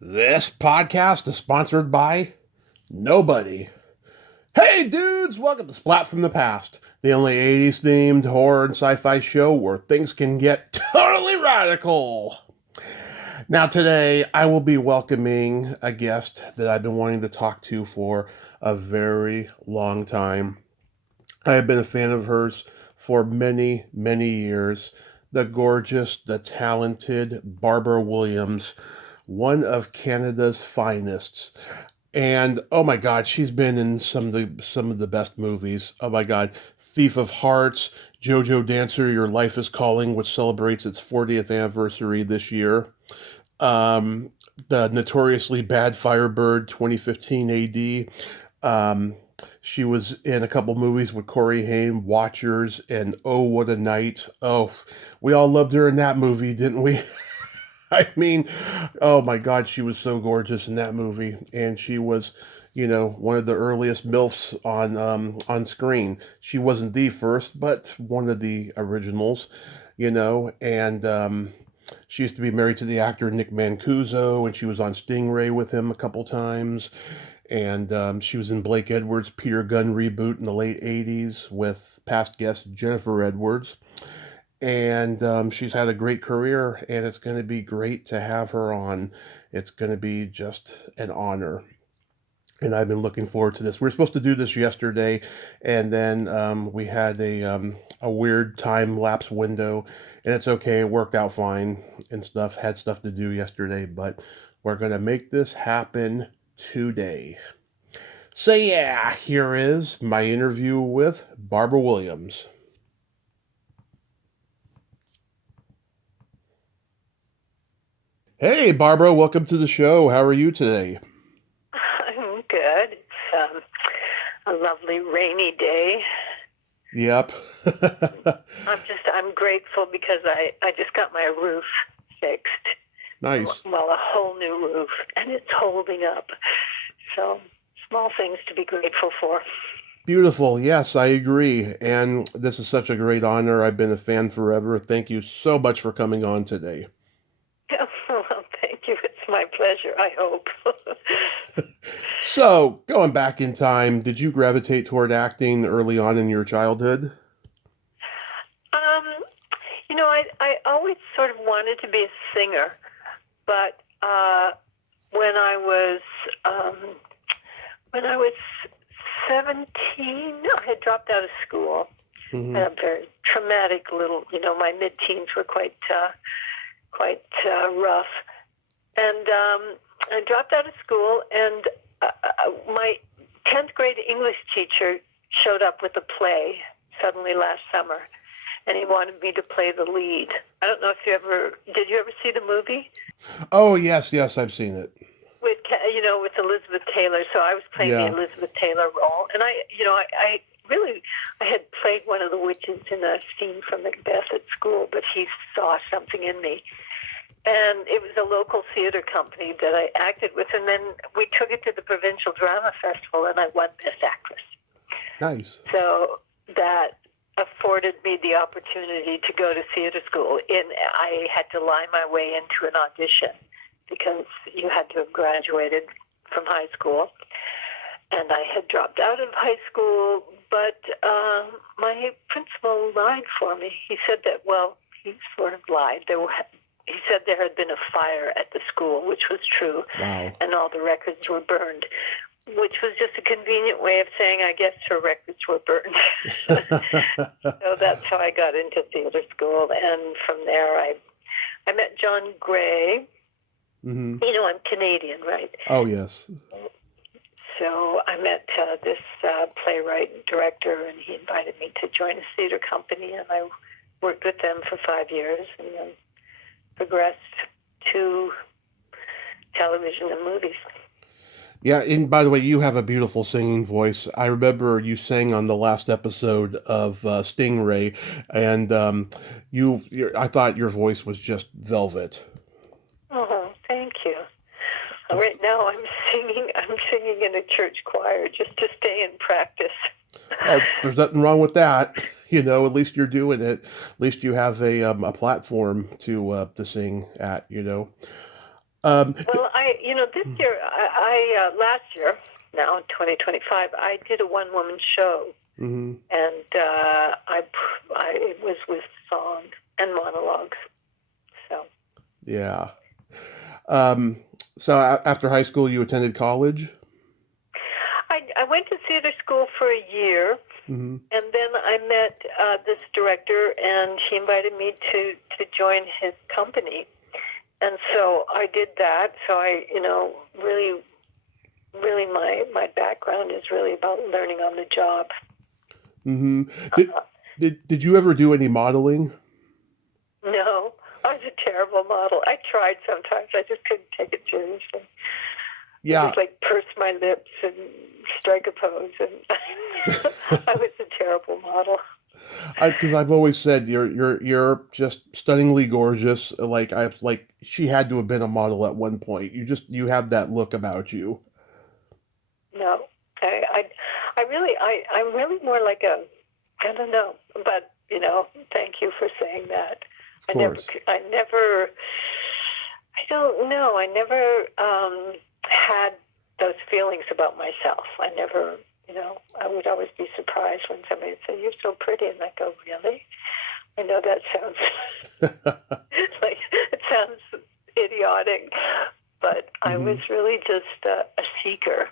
This podcast is sponsored by nobody. Hey dudes, welcome to Splat from the Past, the only 80s themed horror and sci-fi show where things can get totally radical. Now today I will be welcoming a guest that I've been wanting to talk to for a very long time. I have been a fan of hers for many, many years. The gorgeous, the talented Barbara Williams, one of Canada's finest. And oh my God, she's been in some of the best movies. Oh my God, Thief of Hearts, JoJo Dancer, Your Life is Calling, which celebrates its 40th anniversary this year. Um, the notoriously bad Firebird, 2015 AD. Um, she was in a couple movies with Corey Haim, Watchers, and Oh What a Night. Oh, we all loved her in that movie, didn't we? I mean, oh my God, she was so gorgeous in that movie, and she was, one of the earliest milfs on screen. She wasn't the first, but one of the originals, and she used to be married to the actor Nick Mancuso, and she was on Stingray with him a couple times, and she was in Blake Edwards' Peter Gunn reboot in the late '80s with past guest Jennifer Edwards. And she's had a great career, and it's going to be great to have her on. It's going to be just an honor. And I've been looking forward to this. We were supposed to do this yesterday, and then we had a weird time lapse window, and it's okay. It worked out fine and stuff. Had stuff to do yesterday, but we're going to make this happen today. So, yeah, here is my interview with Barbara Williams. Hey, Barbara, welcome to the show. How are you today? I'm good. It's a lovely rainy day. Yep. I'm grateful because I just got my roof fixed. Nice. Well, a whole new roof, and it's holding up. So, small things to be grateful for. Beautiful. Yes, I agree. And this is such a great honor. I've been a fan forever. Thank you so much for coming on today. Well, thank you. It's my pleasure, I hope. So, going back in time, did you gravitate toward acting early on in your childhood? um, I always sort of wanted to be a singer, but when I was um, when I was 17, I had dropped out of school. Hmm. A very traumatic little, my mid-teens were quite rough. And I dropped out of school, and my 10th grade English teacher showed up with a play suddenly last summer, and he wanted me to play the lead. I don't know if did you ever see the movie? Oh, yes, yes, I've seen it. With Elizabeth Taylor. So I was playing the Yeah. Elizabeth Taylor role, and I had played one of the witches in a scene from Macbeth at school, but he saw something in me. And it was a local theater company that I acted with, and then we took it to the Provincial Drama Festival, and I won Best Actress. Nice. So that afforded me the opportunity to go to theater school. And I had to lie my way into an audition because you had to have graduated from high school. And I had dropped out of high school, but my principal lied for me. He said that, he sort of lied. He said there had been a fire at the school, which was true, Wow. and all the records were burned, which was just a convenient way of saying, I guess her records were burned. So that's how I got into theater school, and from there I met John Gray. Hmm. I'm Canadian, right? Oh, yes. So I met this playwright and director, and he invited me to join a theater company, and I worked with them for 5 years, and then progressed to television and movies. Yeah, and by the way, you have a beautiful singing voice. I remember you sang on the last episode of Stingray, and I thought your voice was just velvet. Oh, thank you. Right now I'm singing in a church choir just to stay in practice. Oh, there's nothing wrong with that. At least you're doing it. At least you have a platform to sing at. Um, Well, This year, last year, now in 2025, I did a one-woman show, Mm-hmm. and it was with song and monologues. So. Yeah. So after high school, you attended college? I went to theater school for a year, Mm-hmm. and then I met this director, and he invited me to join his company. And so I did that. So I, really, my background is really about learning on the job. Mm-hmm. Did you ever do any modeling? No, I was a terrible model. I tried sometimes. I just couldn't take it seriously. Yeah. I just purse my lips and strike a pose, and I was a terrible model. Because I've always said you're just stunningly gorgeous. She had to have been a model at one point. You have that look about you. No, I'm really more like I don't know, but thank you for saying that. Of course. I don't know. I never had those feelings about myself. I never, I would always be surprised when somebody would say, "You're so pretty," and I go, "Really?" I know that sounds it sounds idiotic, but I was really just a seeker,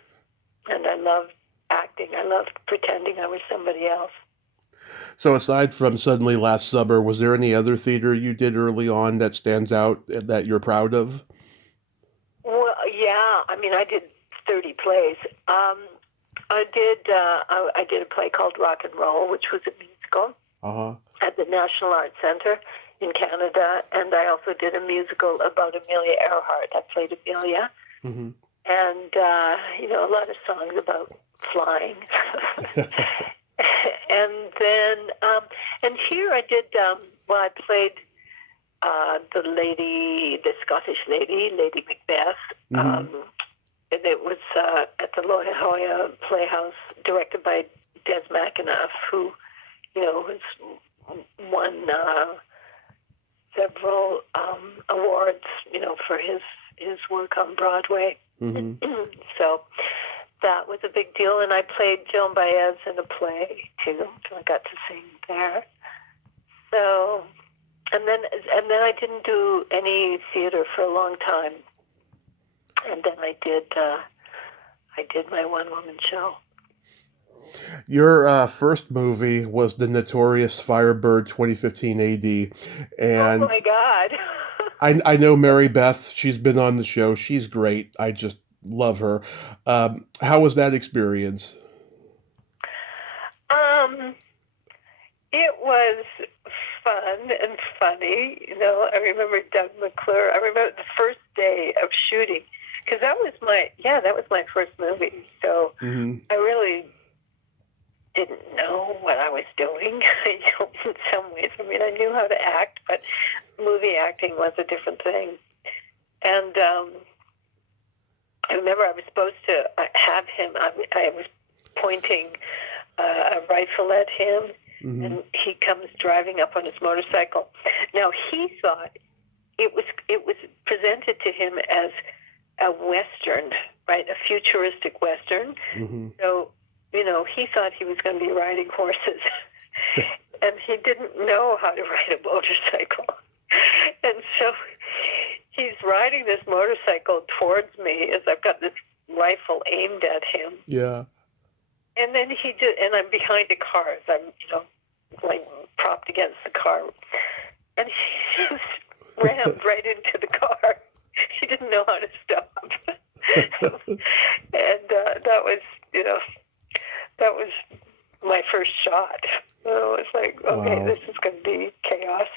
and I loved acting. I loved pretending I was somebody else. So aside from Suddenly Last Summer, was there any other theater you did early on that stands out that you're proud of? Well, yeah. I did 30 plays. I did a play called Rock and Roll, which was a musical at the National Arts Center in Canada, and I also did a musical about Amelia Earhart. I played Amelia, and a lot of songs about flying. And then, and here I did. I played the Scottish lady, Lady Macbeth. And it was at the La Jolla Playhouse, directed by Des McAnuff, who, has won several awards, for his work on Broadway. So that was a big deal. And I played Joan Baez in a play too, so I got to sing there. So, and then I didn't do any theater for a long time. And then I did my one-woman show. Your first movie was the notorious Firebird 2015 AD. And oh my God. I know Mary Beth. She's been on the show. She's great. I just love her. How was that experience? It was fun and funny. I remember Doug McClure. I remember the first day of shooting. Because that was my first movie. So I really didn't know what I was doing. In some ways, I knew how to act, but movie acting was a different thing. And I remember I was supposed to have him. I was pointing a rifle at him, and he comes driving up on his motorcycle. Now he thought it was presented to him as a Western, right? A futuristic Western. So, he thought he was going to be riding horses. And he didn't know how to ride a motorcycle. And so he's riding this motorcycle towards me as I've got this rifle aimed at him. Yeah. And then and I'm behind a car as I'm, propped against the car. And he just rammed right into the car. He didn't know how to stop. And that was my first shot. So it was like, okay, This is going to be chaos.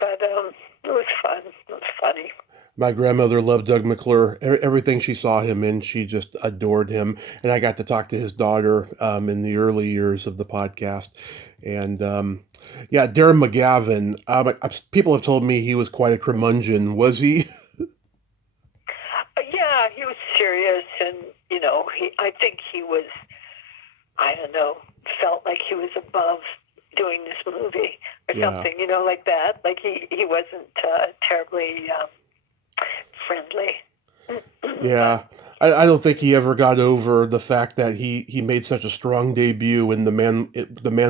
But it was fun. It was funny. My grandmother loved Doug McClure. Everything she saw him in, she just adored him. And I got to talk to his daughter in the early years of the podcast. And Darren McGavin, people have told me he was quite a curmudgeon. Was he? Yeah, he was serious. And, I think he was, I don't know, felt like he was above doing this movie or something, like that. Like he wasn't terribly friendly. Yeah. I don't think he ever got over the fact that he made such a strong debut in the man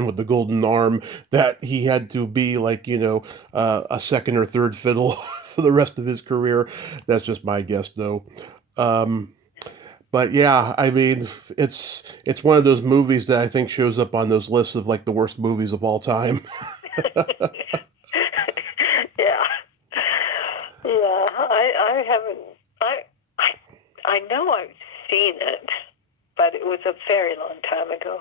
with the golden arm that he had to be like, a second or third fiddle for the rest of his career. That's just my guess, though. Um, but yeah, I mean, it's one of those movies that I think shows up on those lists of like the worst movies of all time. Yeah, yeah. I haven't. I I I know I've seen it, but it was a very long time ago.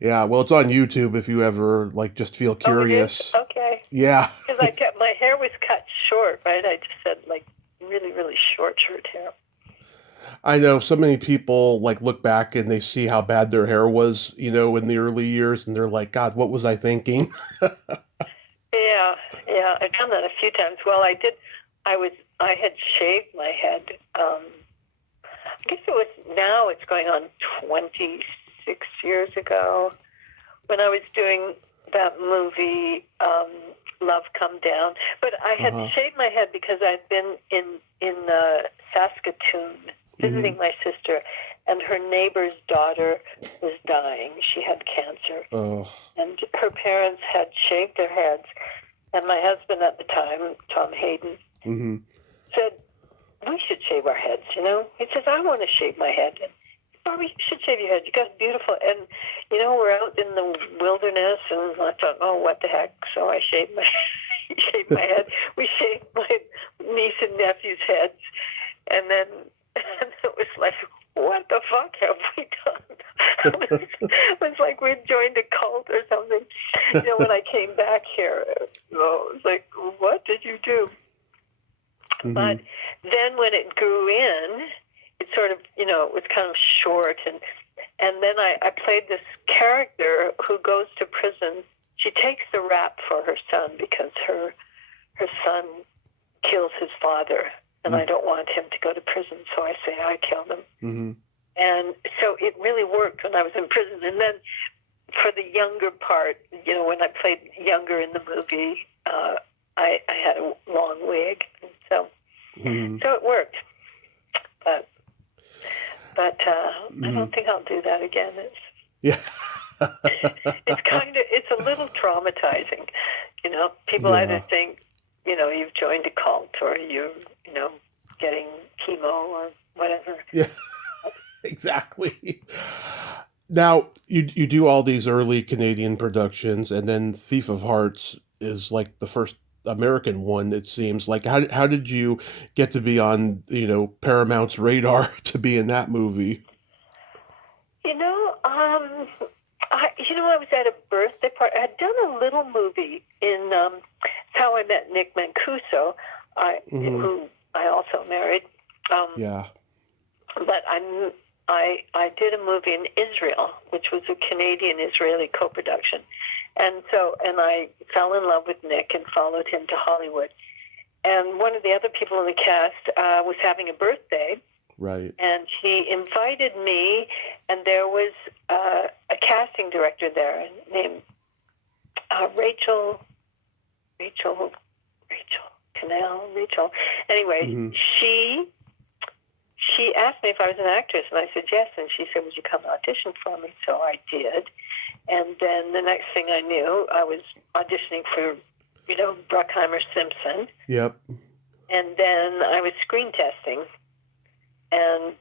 Yeah, well, it's on YouTube if you ever like just feel Oh, it is? curious. Okay. Yeah. Because I kept my hair was cut short, right? I just had like really, really short hair. I know so many people like look back and they see how bad their hair was, in the early years, and they're like, God, what was I thinking? Yeah, yeah. I've done that a few times. Well, I did. I had shaved my head. I guess it was now. It's going on 26 years ago when I was doing that movie, Love Come Down. But I had Uh-huh. shaved my head because I'd been in Saskatoon visiting Hmm. my sister, and her neighbor's daughter was dying. She had cancer, Oh. and her parents had shaved their heads. And my husband at the time, Tom Hayden, Hmm. said, we should shave our heads, He says, I want to shave my head. And, oh, you should shave your head. You got beautiful. And, we're out in the wilderness, and I thought, oh, what the heck? So I shaved my shaved my head. We shaved my niece and nephew's heads. And then and it was like, what the fuck have we done? It was like we'd joined a cult or something. When I came back here, it was like, what did you do? Hmm. But then when it grew in, it sort of, it was kind of short. And then I played this character who goes to prison. She takes the rap for her son because her son kills his father. And I don't want him to go to prison, so I say I killed him. Hmm. And so it really worked when I was in prison. And then for the younger part, when I played younger in the movie, I had a long wig, and so it worked. But I don't think I'll do that again. Yeah. It's a little traumatizing. People Yeah. either think, you've joined a cult or you're, getting chemo or whatever. Yeah. Exactly. Now, you do all these early Canadian productions, and then Thief of Hearts is like the first American one, it seems. Like, how did you get to be on, Paramount's radar to be in that movie? I was at a birthday party. I had done a little movie in How I Met Nick Mancuso, Hmm. who I also married. Yeah. But I did a movie in Israel, which was a Canadian-Israeli co-production. And I fell in love with Nick and followed him to Hollywood. And one of the other people in the cast was having a birthday, Right. and he invited me, and there was a casting director there named Rachel Canal. Anyway, Hmm. she asked me if I was an actress, and I said yes, and she said, would you come audition for me? So I did. And then the next thing I knew, I was auditioning for, Bruckheimer Simpson. Yep. And then I was screen testing, and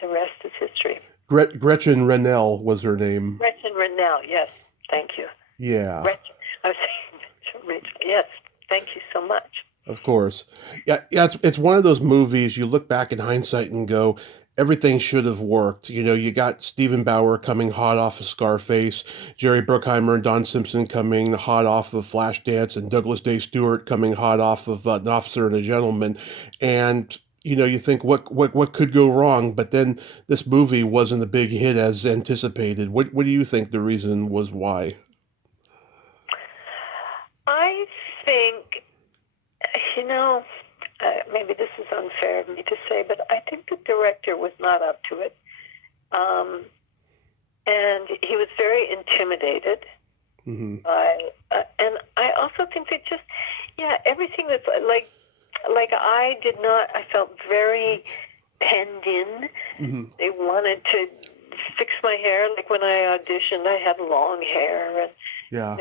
the rest is history. Gretchen Rennell was her name. Gretchen Rennell, yes, thank you. Yeah. Gretchen, I was saying Rachel, yes, thank you so much. Of course. Yeah, yeah, it's one of those movies you look back in hindsight and go, everything should have worked. You got Stephen Bauer coming hot off of Scarface, Jerry Bruckheimer and Don Simpson coming hot off of Flashdance, and Douglas Day Stewart coming hot off of An Officer and a Gentleman. And you think what could go wrong, but then this movie wasn't a big hit as anticipated. What do you think the reason was why? I think, maybe this is unfair of me to say, but I think the director was not up to it. And he was very intimidated. Hmm. And I also think that everything that's like, like I did not. I felt very penned in. Mm-hmm. They wanted to fix my hair. Like when I auditioned, I had long hair, and Yeah.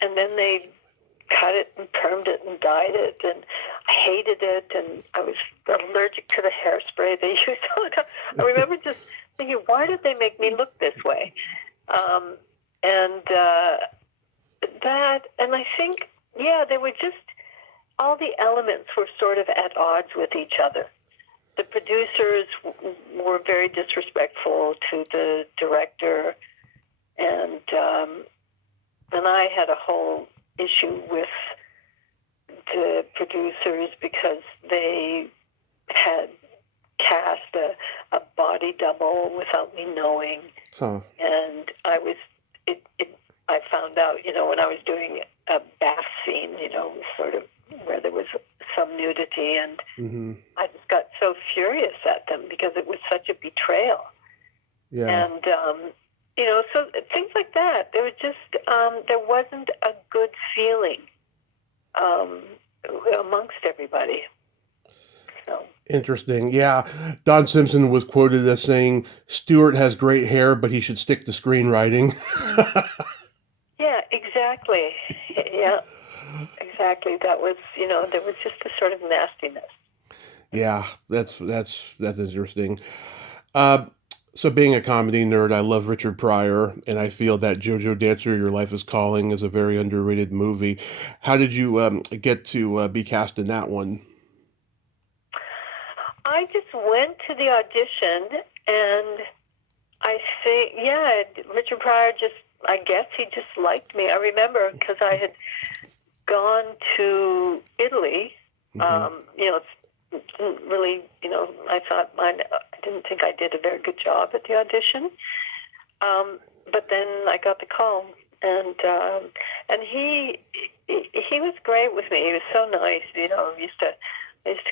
and then they cut it and permed it and dyed it, and I hated it, and I was allergic to the hairspray they used all the time. I remember just thinking, why did they make me look this way? And that, and I think, they were just, all the elements were sort of at odds with each other. The producers were very disrespectful to the director, and I had a whole issue with the producers because they had cast a body double without me knowing. Huh. And I found out, when I was doing a bath scene, sort of where there was some nudity, and Mm-hmm. I just got so furious at them because it was such a betrayal. Yeah. And, so things like that. There was just, there wasn't a good feeling amongst everybody. So. Interesting. Yeah. Don Simpson was quoted as saying, Stewart has great hair, but he should stick to screenwriting. Yeah, exactly. Yeah, exactly. That was, there was just a sort of nastiness. Yeah, that's interesting. Uh, so being a comedy nerd, I love Richard Pryor, and I feel that JoJo Dancer, Your Life is Calling is a very underrated movie. How did you get to be cast in that one? I just went to the audition, and I think, Richard Pryor I guess he just liked me. I remember because I had gone to Italy, Mm-hmm. really, I thought I didn't think I did a very good job at the audition. But then I got the call, and he was great with me. He was so nice. I used to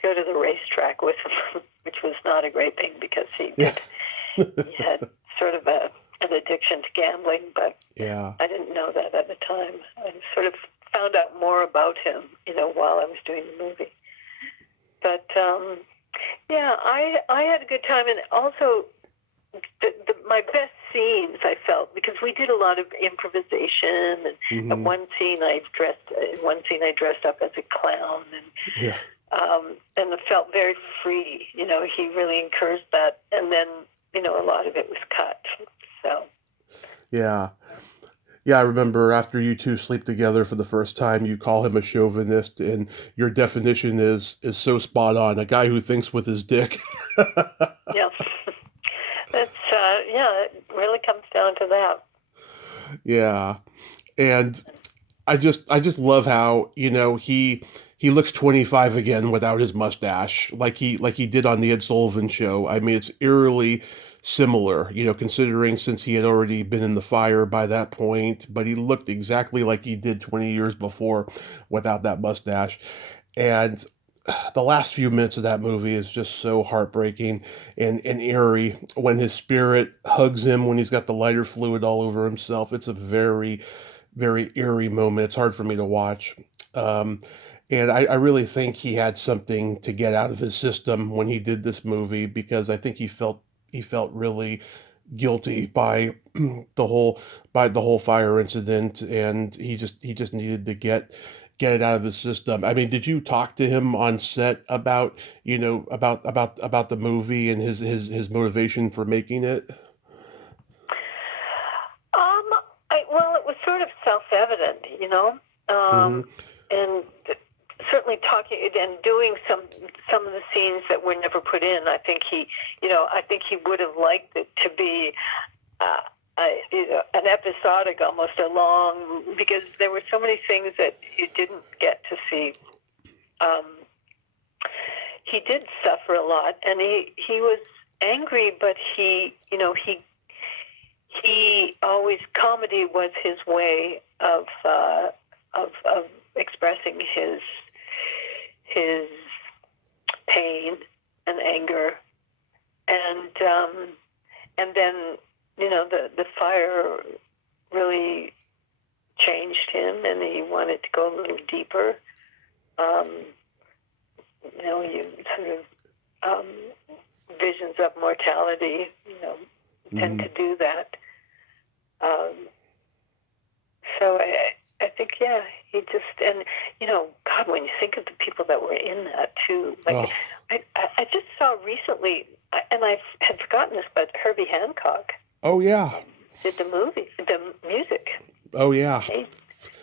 go to the racetrack with him, which was not a great thing because he had sort of an addiction to gambling, but Yeah. I didn't know that at the time. I sort of found out more about him, while I was doing the movie. But I had a good time, and also my best scenes I felt because we did a lot of improvisation, and Mm-hmm. at one scene I dressed up as a clown, Yeah. and it felt very free. He really encouraged that, and then a lot of it was cut. So. Yeah. Yeah, I remember after you two sleep together for the first time, you call him a chauvinist, and your definition is so spot on. A guy who thinks with his dick. Yeah, that's it really comes down to that. Yeah, and I just love how he looks 25 again without his mustache, like he did on the Ed Sullivan Show. I mean, it's eerily similar, considering since he had already been in the fire by that point, but he looked exactly like he did 20 years before without that mustache. And the last few minutes of that movie is just so heartbreaking and eerie when his spirit hugs him when he's got the lighter fluid all over himself. It's a very, very eerie moment. It's hard for me to watch. Um, and I really think he had something to get out of his system when he did this movie because I think he felt really guilty by the whole fire incident, and he just needed to get it out of his system. I mean, did you talk to him on set about about the movie and his motivation for making it? Well, it was sort of self-evident, Mm-hmm. and certainly talking and doing some of the scenes that were never put in. I think he would have liked it to be an episodic, almost a long, because there were so many things that you didn't get to see. He did suffer a lot, and he was angry, but he always, comedy was his way of expressing his pain and anger, and then the fire really changed him, and he wanted to go a little deeper. you sort of visions of mortality, tend to do that. So I think, he just, and, God, when you think of the people that were in that, too, like, I just saw recently, and I had forgotten this, but Herbie Hancock. Oh, yeah. Did the music. Oh, yeah.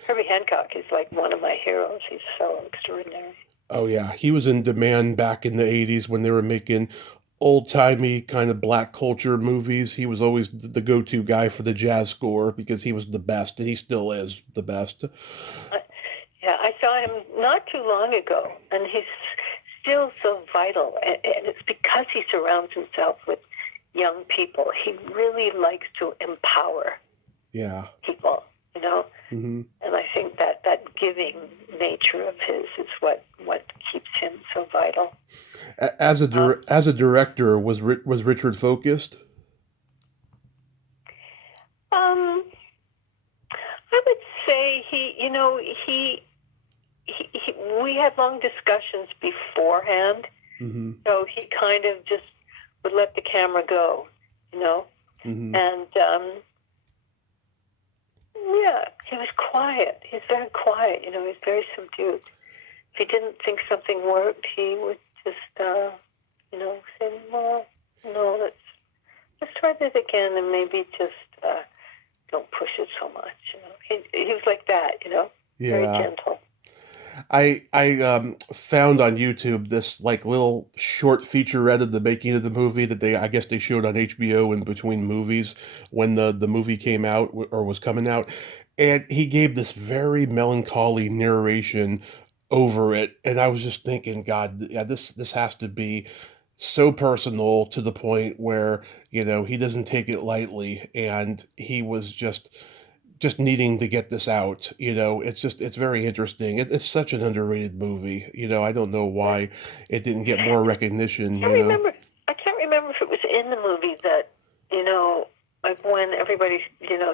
Herbie Hancock is like one of my heroes. He's so extraordinary. Oh, yeah. He was in demand back in the 80s when they were making old-timey kind of black culture movies. He was always the go-to guy for the jazz score because he was the best, and he still is the best. Yeah, I saw him not too long ago, and he's still so vital. And it's because he surrounds himself with young people. He really likes to empower people, Mm-hmm. And I think that giving nature of his is what keeps him so vital. As a director, was Richard focused? I would say we had long discussions beforehand, Mm-hmm. so he kind of just would let the camera go, Mm-hmm. and he was quiet. He's very quiet, he's very subdued. If he didn't think something worked, he would just, say, well, no, let's try that again, and maybe just don't push it so much. He was like that. Very gentle. I found on YouTube this like little short featurette of the making of the movie that I guess they showed on HBO in between movies when the movie came out or was coming out, and he gave this very melancholy narration over it, and I was just thinking, God, yeah, this has to be so personal to the point where he doesn't take it lightly, and he was just needing to get this out. It's very interesting. It's such an underrated movie. I don't know why it didn't get more recognition. I can't remember if it was in the movie that like when everybody,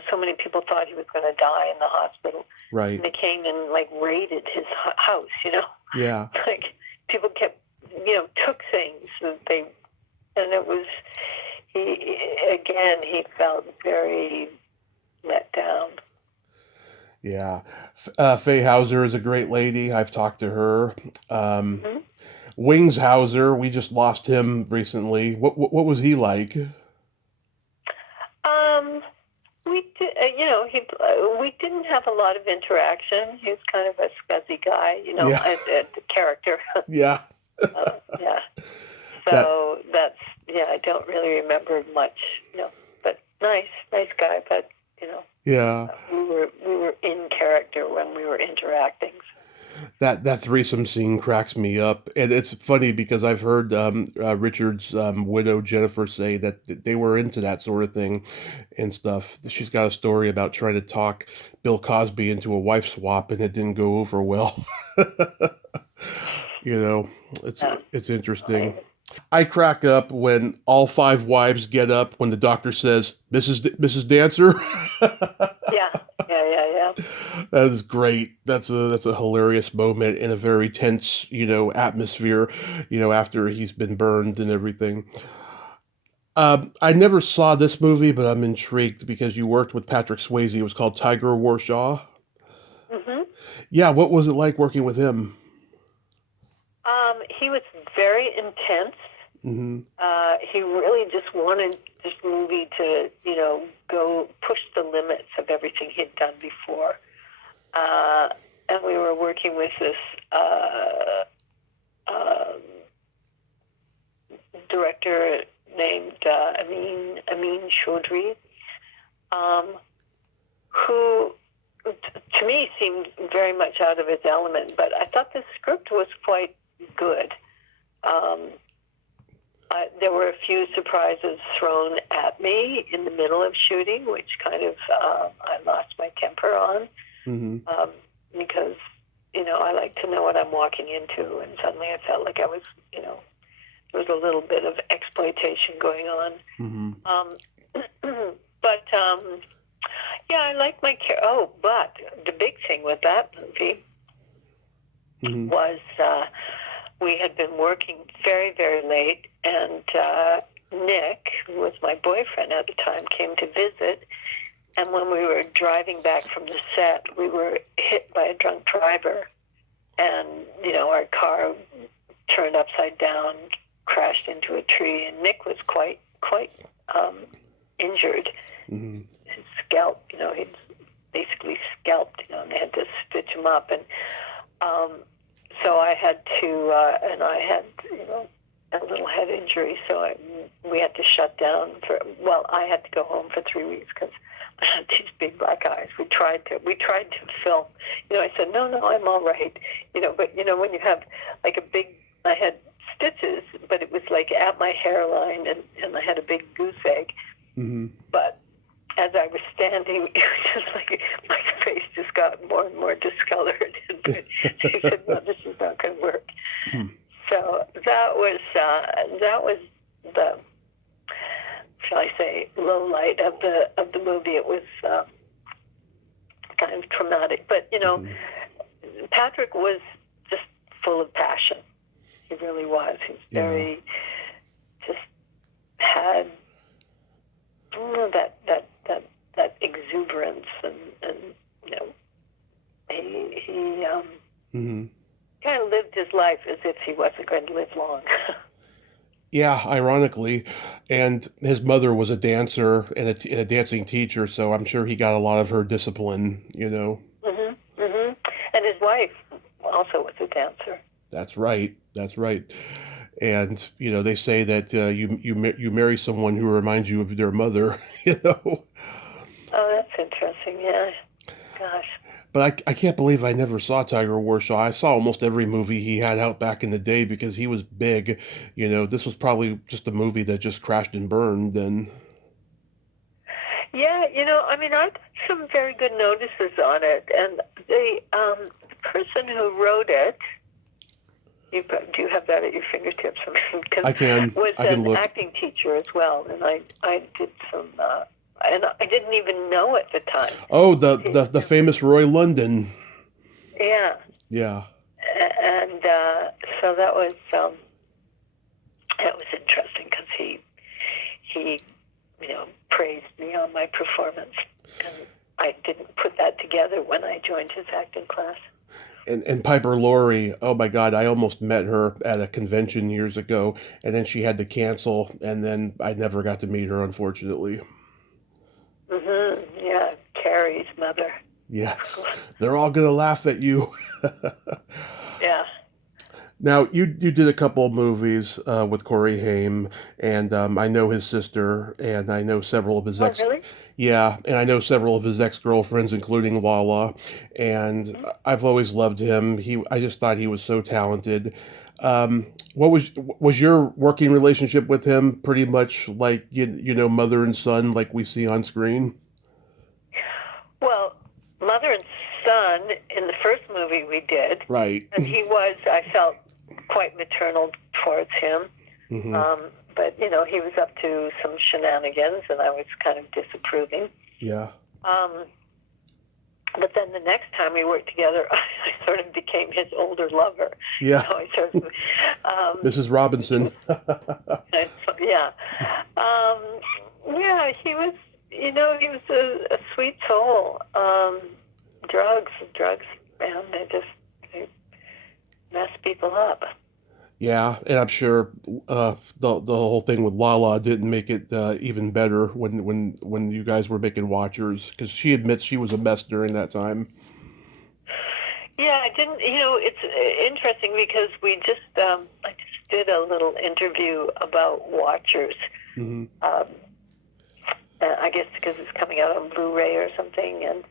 so many people thought he was going to die in the hospital. Right. And they came and like raided his house. Yeah. Like people kept took things that and it was he felt very let down. Yeah. Faye Hauser is a great lady. I've talked to her. Mm-hmm. Wings Hauser, we just lost him recently. What was he like? We did, we didn't have a lot of interaction. He was kind of a scuzzy guy, as a character. Yeah. Yeah. So that's I don't really remember much, but nice guy. But yeah, we were in character when we were interacting. That threesome scene cracks me up, and it's funny because I've heard Richard's widow Jennifer say that they were into that sort of thing and stuff. She's got a story about trying to talk Bill Cosby into a wife swap, and it didn't go over well. It's interesting. I crack up when all five wives get up when the doctor says, Mrs. Dancer." Yeah. That is great. That's a hilarious moment in a very tense, atmosphere, after he's been burned and everything. I never saw this movie, but I'm intrigued because you worked with Patrick Swayze. It was called Tiger Warshaw. Mm-hmm. Yeah, what was it like working with him? He was very intense. Mm-hmm. He really just wanted this movie to, go push the limits of everything he'd done before. And we were working with this director named Amin Chaudhry, who to me seemed very much out of his element, but I thought the script was quite good. There were a few surprises thrown at me in the middle of shooting, which kind of I lost my temper on, because I like to know what I'm walking into, and suddenly I felt like I was, there was a little bit of exploitation going on. But I like my but the big thing with that movie was we had been working very, very late, and Nick, who was my boyfriend at the time, came to visit. And when we were driving back from the set, we were hit by a drunk driver, and our car turned upside down, crashed into a tree, and Nick was quite injured. Mm-hmm. His scalp, he'd basically scalped, and they had to stitch him up, and so I had to, and I had a little head injury, so we had to shut down I had to go home for 3 weeks because I had these big black eyes. We tried to film. I said, no, I'm all right. But when you have like I had stitches, but it was like at my hairline, and I had a big goose egg. Mm-hmm. But as I was standing, it was just like my face just got more and more discolored. And she said, no, this is not going to work. Hmm. So that was the, shall I say, low light of the movie. It was kind of traumatic, but Patrick was just full of passion. He really was. He was very, just had that exuberance, and he Mm-hmm. kind of lived his life as if he wasn't going to live long. Yeah, ironically, and his mother was a dancer and a dancing teacher, so I'm sure he got a lot of her discipline. Mm-hmm. Mm-hmm. And his wife also was a dancer. That's right. That's right. And they say that you marry someone who reminds you of their mother. Oh, that's interesting. Yeah. Gosh. But I can't believe I never saw Tiger Warshaw. I saw almost every movie he had out back in the day because he was big. This was probably just a movie that just crashed and burned. And yeah, I got some very good notices on it, and the person who wrote it. Do you have that at your fingertips? I can. Was I can an look. acting teacher as well, and I did some, and I didn't even know at the time. Oh, the famous Roy London. Yeah. Yeah. And so that was interesting because he praised me on my performance, and I didn't put that together when I joined his acting class. And Piper Laurie, oh my God, I almost met her at a convention years ago, and then she had to cancel, and then I never got to meet her, unfortunately. Mm-hmm. Yeah, Carrie's mother. Yes, they're all gonna laugh at you. Yeah. Now, you did a couple of movies with Corey Haim, and I know his sister, and I know several of his Oh, really? Yeah, and I know several of his ex-girlfriends, including Lala, and I've always loved him. I just thought he was so talented. What was your working relationship with him pretty much like mother and son, like we see on screen? Well, mother and son in the first movie we did, Right. and I felt quite maternal towards him. Mm-hmm. But, he was up to some shenanigans, and I was kind of disapproving. Yeah. But then the next time we worked together, I sort of became his older lover. Yeah. I sort of, Mrs. Robinson. yeah. Yeah, he was, he was a sweet soul. Drugs, man, they mess people up. Yeah, and I'm sure the whole thing with Lala didn't make it even better when you guys were making Watchers, because she admits she was a mess during that time. Yeah, I didn't. It's interesting because I just did a little interview about Watchers. Mm-hmm. I guess because it's coming out on Blu-ray or something, and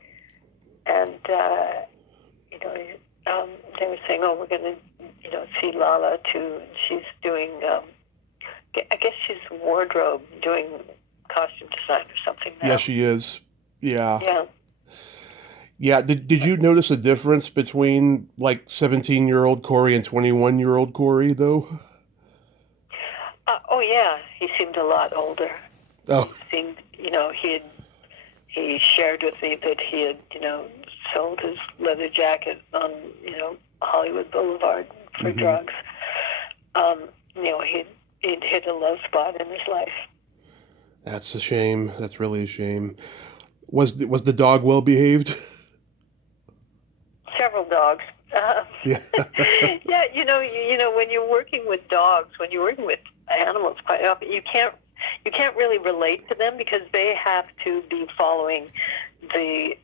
they were saying, oh, we're going to see Lala too. She's doing, I guess she's wardrobe, doing costume design or something now. Yeah, she is. Yeah. Yeah. Yeah. Did you notice a difference between like 17-year-old Corey and 21-year-old Corey though? Oh yeah, he seemed a lot older. Oh. He seemed, he shared with me that he had, sold his leather jacket on, Hollywood Boulevard for drugs. He'd hit a low spot in his life. That's a shame. That's really a shame. Was the dog well behaved? Several dogs. Yeah. Yeah, when you're working with dogs, when you're working with animals, quite often you can't really relate to them because they have to be following the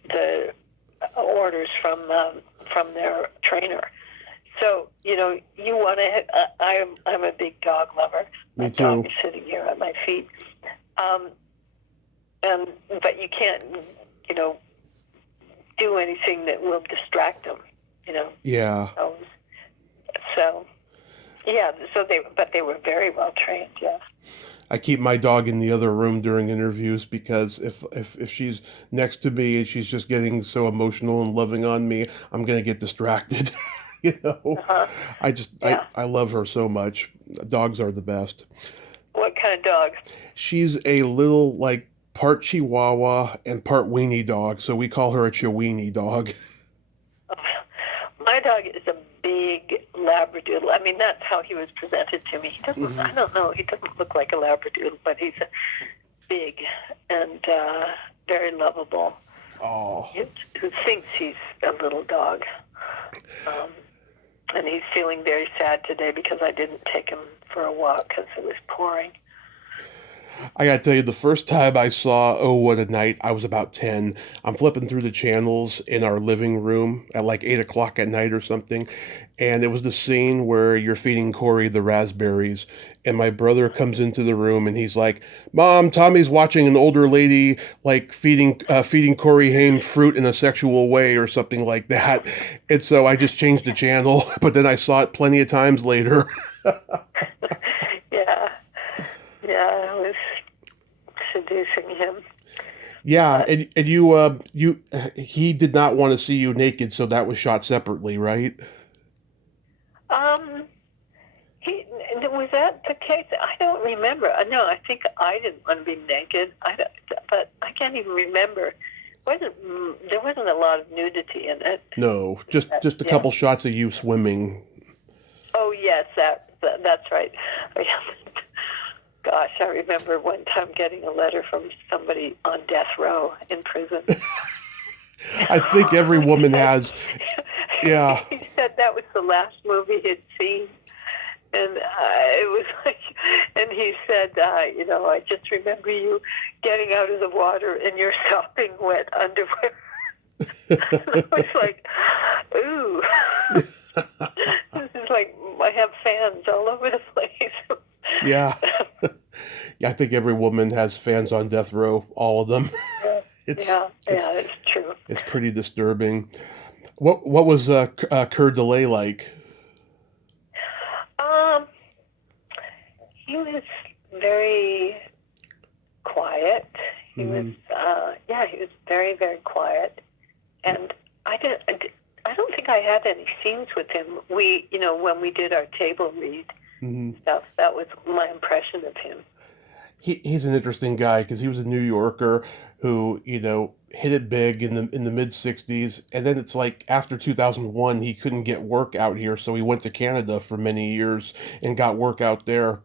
orders from their trainer. So you want to. I'm a big dog lover. Me My too. dog is sitting here at my feet, but you can't do anything that will distract them. Yeah. So yeah. So they were very well trained. Yes. I keep my dog in the other room during interviews because if she's next to me and she's just getting so emotional and loving on me, I'm gonna get distracted. Uh-huh. Yeah. I love her so much. Dogs are the best. What kind of dog? She's a little like part Chihuahua and part weenie dog, so we call her a Chiweenie dog. My dog is a big Labradoodle. I mean, that's how he was presented to me. He doesn't. Mm-hmm. I don't know. He doesn't look like a Labradoodle, but he's big and very lovable. Oh. Who thinks he's a little dog. And he's feeling very sad today because I didn't take him for a walk because it was pouring. I gotta tell you, the first time I saw Oh What a Night, I was about 10. I'm flipping through the channels in our living room at like 8 o'clock at night or something. And it was the scene where you're feeding Corey the raspberries. And my brother comes into the room and he's like, Mom, Tommy's watching an older lady like feeding Corey Haim fruit in a sexual way or something like that. And so I just changed the channel, but then I saw it plenty of times later. Yeah, I was seducing him. Yeah, and he did not want to see you naked, so that was shot separately, right? Was that the case? I don't remember. No, I think I didn't want to be naked. But I can't even remember. There wasn't a lot of nudity in it. No, just a couple shots of you swimming. Oh yes, that's right. Gosh, I remember one time getting a letter from somebody on death row in prison. I think every woman has. Yeah. He said that was the last movie he'd seen. And it was like, and he said, I just remember you getting out of the water in your sopping wet underwear. I was like, ooh. This is like, I have fans all over the place. Yeah. Yeah, I think every woman has fans on death row, all of them. It's true. It's pretty disturbing. What was Coeur d'Alene like? He was very quiet. He was very, very quiet. And I don't think I had any scenes with him. We, when we did our table read stuff, that was my impression of him. He's an interesting guy because he was a New Yorker who, hit it big in the mid 60s, and then it's like after 2001 he couldn't get work out here, so he went to Canada for many years and got work out there.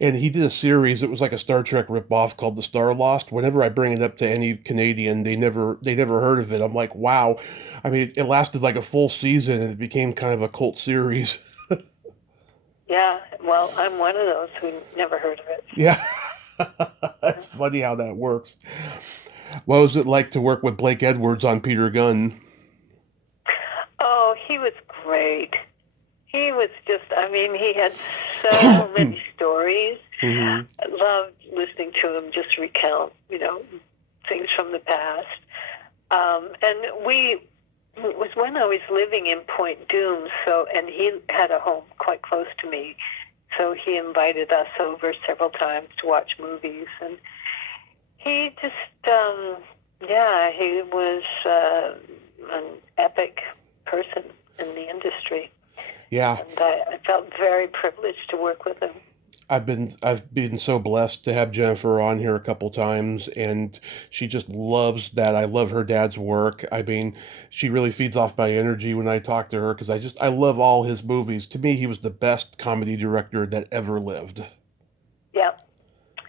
And he did a series, it was like a Star Trek ripoff called The Star Lost. Whenever I bring it up to any Canadian, they never heard of it. I'm like, wow. I mean, it lasted like a full season and it became kind of a cult series. Yeah, well, I'm one of those who never heard of it. Yeah. That's funny how that works. What was it like to work with Blake Edwards on Peter Gunn? Oh, he was great. He was just, he had so many stories. I loved listening to him just recount, things from the past. And it was when I was living in Point Dume, and he had a home quite close to me. So he invited us over several times to watch movies, and he just, he was an epic person in the industry. Yeah. And I felt very privileged to work with him. I've been so blessed to have Jennifer on here a couple times, and she just loves that. I love her dad's work. I mean, she really feeds off my energy when I talk to her because I love all his movies. To me, he was the best comedy director that ever lived. Yeah,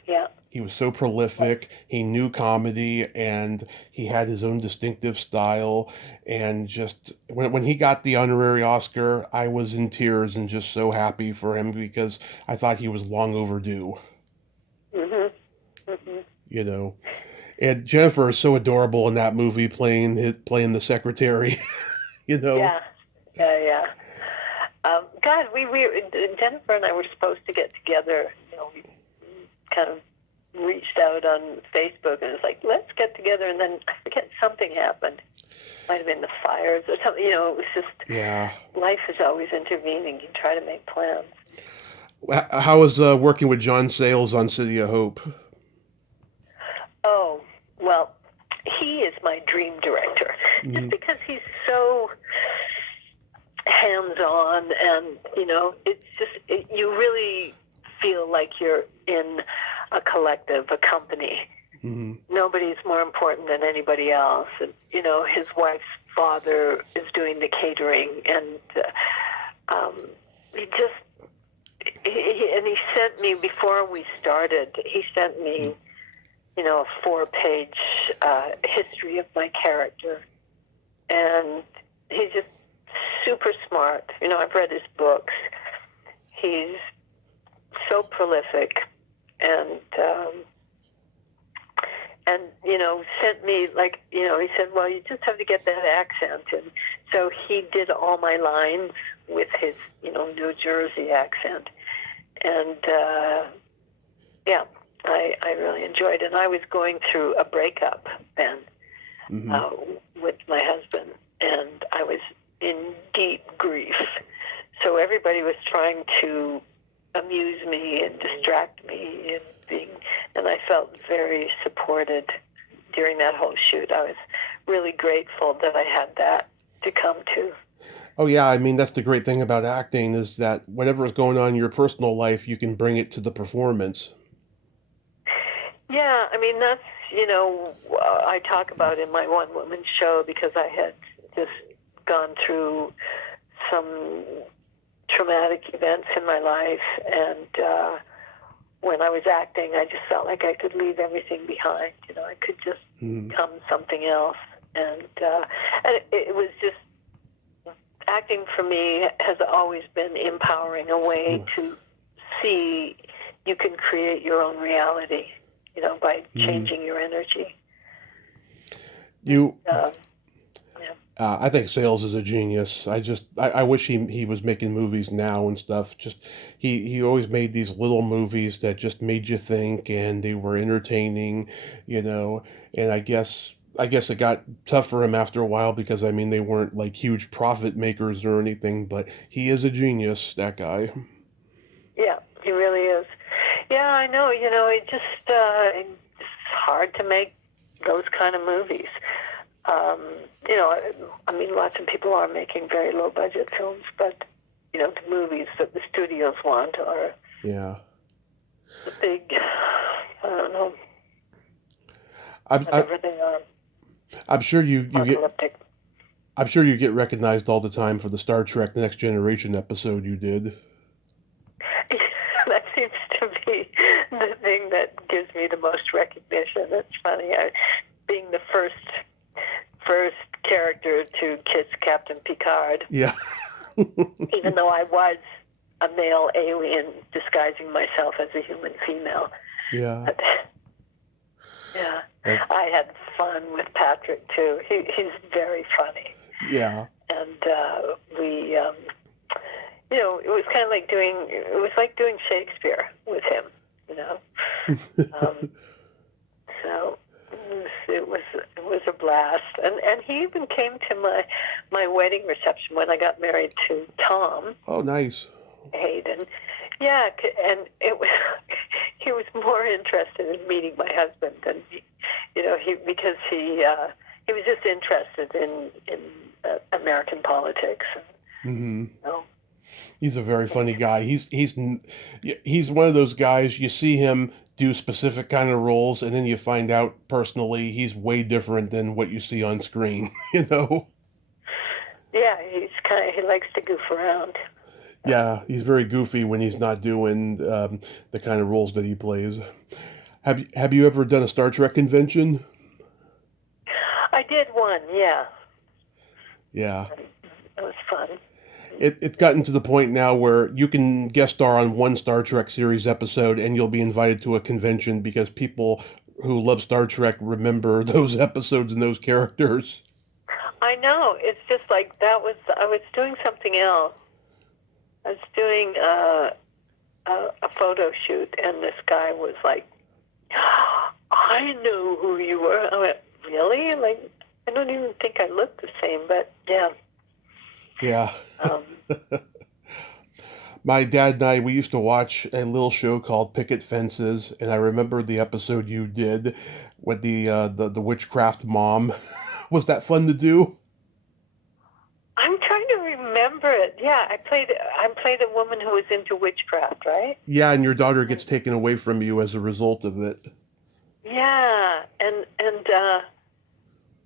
yeah. He was so prolific. He knew comedy, and he had his own distinctive style. And just when he got the honorary Oscar, I was in tears and just so happy for him because I thought he was long overdue. Mhm. Mhm. You know, and Jennifer is so adorable in that movie, playing the secretary. You know. Yeah, yeah, yeah. God, we Jennifer and I were supposed to get together. We kind of reached out on Facebook and it's like, let's get together. And then I forget, something happened. Might have been the fires or something. It was just, Yeah. life is always intervening. You try to make plans. How was working with John Sayles on City of Hope? Oh, well, he is my dream director. Mm-hmm. Just because he's so hands-on and, it's just, you really feel like you're in a collective, a company. Mm-hmm. Nobody's more important than anybody else. And, his wife's father is doing the catering, and he sent me, before we started, he sent me, a 4-page history of my character. And he's just super smart. I've read his books. He's so prolific, and sent me, he said, well, you just have to get that accent. And so he did all my lines with his, New Jersey accent. And, I really enjoyed it. And I was going through a breakup then with my husband, and I was in deep grief. So everybody was trying to amuse me and distract me, and I felt very supported during that whole shoot. I was really grateful that I had that to come to. Oh yeah, I mean that's the great thing about acting is that whatever is going on in your personal life, you can bring it to the performance. Yeah, I mean that's I talk about in my one-woman show because I had just gone through some traumatic events in my life, and when I was acting, I just felt like I could leave everything behind. I could just become something else, and it was just, acting for me has always been empowering, a way to see you can create your own reality, by changing your energy. I think Sayles is a genius. I wish he was making movies now and stuff. Just he always made these little movies that just made you think, and they were entertaining, And I guess it got tough for him after a while because I mean they weren't like huge profit makers or anything. But he is a genius, that guy. Yeah, he really is. Yeah, I know. It's hard to make those kind of movies. I mean, lots of people are making very low-budget films, but, the movies that the studios want are the big, I don't know, whatever they are. I'm sure I'm sure you get recognized all the time for the Star Trek Next Generation episode you did. That seems to be the thing that gives me the most recognition. It's funny, being the first character to kiss Captain Picard. Yeah. Even though I was a male alien disguising myself as a human female. Yeah. Yeah. I had fun with Patrick too. He's very funny. Yeah. And it was kind of like doing Shakespeare with him, So it was a blast, and he even came to my wedding reception when I got married to Tom. Oh, nice. Hayden, yeah, and he was more interested in meeting my husband than because he was just interested in American politics. Mm-hmm. He's a very funny guy. He's one of those guys you see him do specific kind of roles, and then you find out personally he's way different than what you see on screen. You know? Yeah, he likes to goof around. Yeah, he's very goofy when he's not doing the kind of roles that he plays. Have you ever done a Star Trek convention? I did one, yeah. Yeah. It was fun. It's gotten to the point now where you can guest star on one Star Trek series episode and you'll be invited to a convention because people who love Star Trek remember those episodes and those characters. I know. It's just like I was doing something else. I was doing a photo shoot, and this guy was like, I know who you were. I went, really? Like, I don't even think I looked the same, but yeah. Yeah. Um, My dad and I, we used to watch a little show called Picket Fences, and I remember the episode you did with the witchcraft mom. Was that fun to do? I'm trying to remember it. Yeah, I played a woman who was into witchcraft, right? Yeah, and your daughter gets taken away from you as a result of it. Yeah, and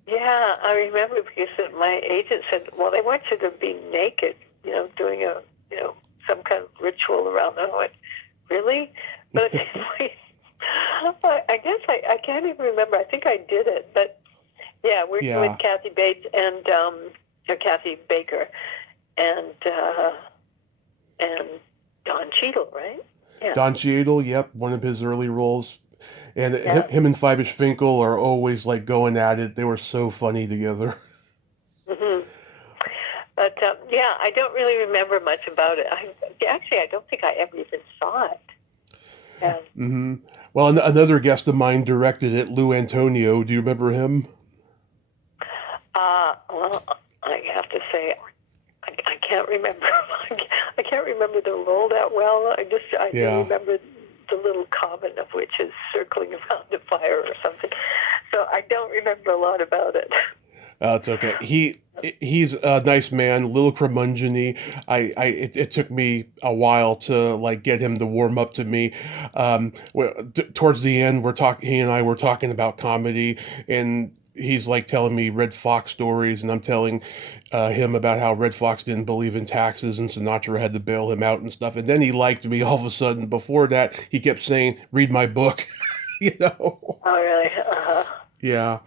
yeah, I remember because my agent said, "Well, they want you to be naked, doing some kind of ritual around them." I went, "Really?" But I guess I can't even remember. I think I did it, but yeah, we're with Kathy Bates and Kathy Baker and Don Cheadle, right? Yeah. Don Cheadle, yep, one of his early roles. And Yeah. him and Fibish Finkel are always like going at it. They were so funny together. Mm-hmm. But yeah, I don't really remember much about it. I don't think I ever even saw it. Yeah. Mm-hmm. Well, another guest of mine directed it, Lou Antonio. Do you remember him? Well, I have to say, I can't remember. I can't remember the role that well. I do remember the little coven of witches circling around the fire or something. So I don't remember a lot about it. It's okay. He's a nice man, a little curmudgeon-y. It took me a while to like get him to warm up to me. Towards the end, he and I were talking about comedy, and he's like telling me Red Fox stories, and I'm telling him about how Red Fox didn't believe in taxes and Sinatra had to bail him out and stuff. And then he liked me all of a sudden. Before that, he kept saying, "Read my book," you know. Oh, really? Yeah,